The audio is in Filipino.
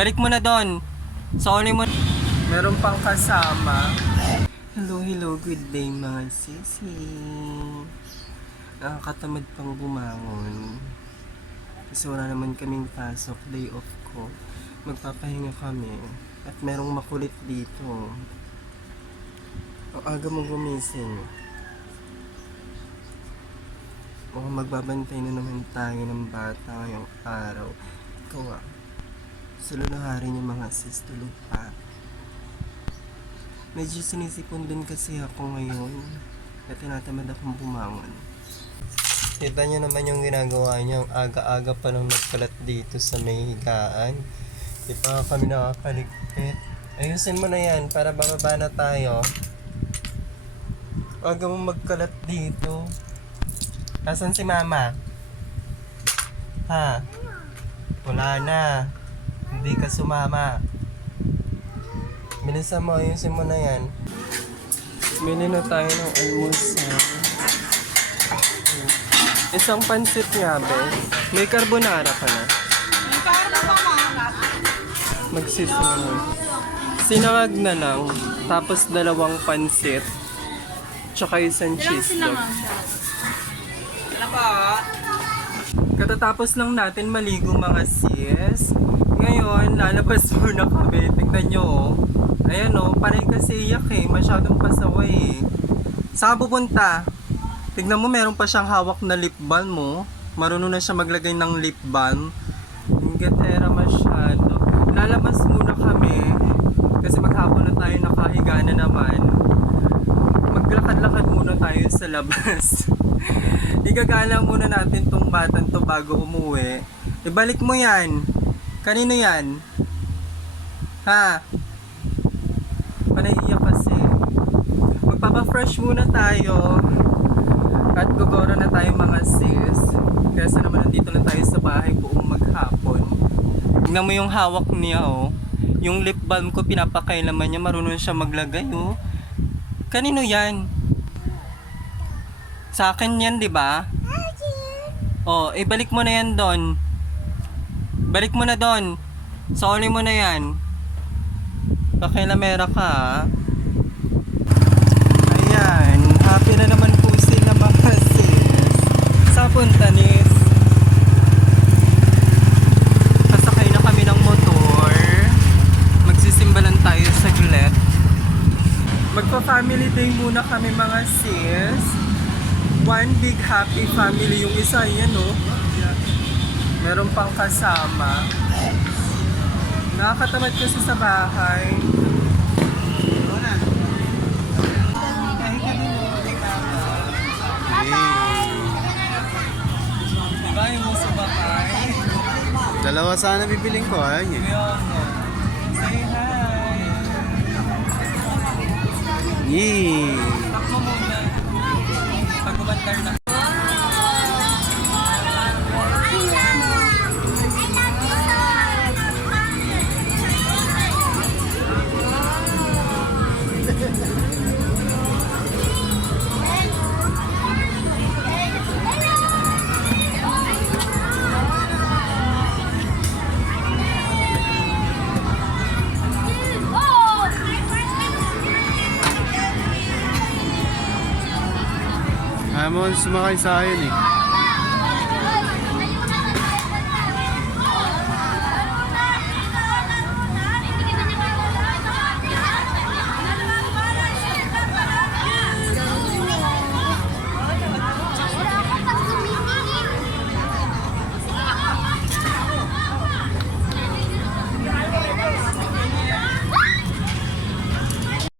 Balik mo na doon. Sorry mo. Meron pang kasama. Hello, hello. Good day mga sisi. Nakakatamad pang bumangon. Kasi wala naman kaming pasok. Day off ko. Magpapahinga kami. At merong makulit dito. Ang aga mo gumising. Mukhang magbabantay na naman tayo ng bata ngayong araw. Ikaw ah. Sululaharin yung mga sis tulog pa. Medyo sinisipon din kasi ako ngayon. At tinatamad akong bumangon. Kita niyo naman yung ginagawa niya. Ang aga-aga pa lang nagkalat dito sa may higaan. Di pa kami nakakaligpit. Ayusin mo na yan para bababa na tayo. Aga mo magkalat dito. Asan si mama? Ha? Wala na. Hindi ka sumama. Bilisan mo, ayusin mo na yan. Bili na tayo ng almusal. Isang pansit nga, be. May carbonara ka na. Magsisunod. Sinangag na lang. Tapos dalawang pansit. Tsaka isang cheese dog. Katatapos lang natin maligo mga sis. Ngayon, lalabas muna kami. Tingnan nyo. oh. Ayan oh, panay kasi iyak eh. Masyadong pasaway eh. Saan pupunta? Tignan mo, meron pa siyang hawak na lip balm mo. Marunong na siya maglagay ng lip balm. Ang gatera masyado. Lalabas muna kami. Kasi maghapon na tayo nakahiga na naman. Maglakad-lakad muna tayo sa labas. Igagala muna natin tong batang to bago umuwi. Ibalik mo yan. Kanino yan? Ha? Panaiiyak kasi. Magpapa-fresh muna tayo. At gugoro na tayo mga sis. Kasi naman nandito lang tayo sa bahay buong maghapon. Tingnan mo yung hawak niya oh. Yung lip balm ko pinapakailaman niya. Marunong siya maglagay oh. Kanino yan? Sa akin yan, di ba? Oh, ibalik mo na yan doon. Balik mo na doon. Sorry mo na yan. Pakilamera ka. Ayan. Happy na naman po sila mga sis. Sa puntanis. Kasakay na kami ng motor. Magsisimbalan tayo saglit. Magpa-family day muna kami mga sis. One big happy family yung isa, yan oh. Meron pang kasama. Nakakatamad kasi sa bahay. Dalawa sana bibiling ko, ayun eh. Yee! Ayaw mo sumakay sa akin eh.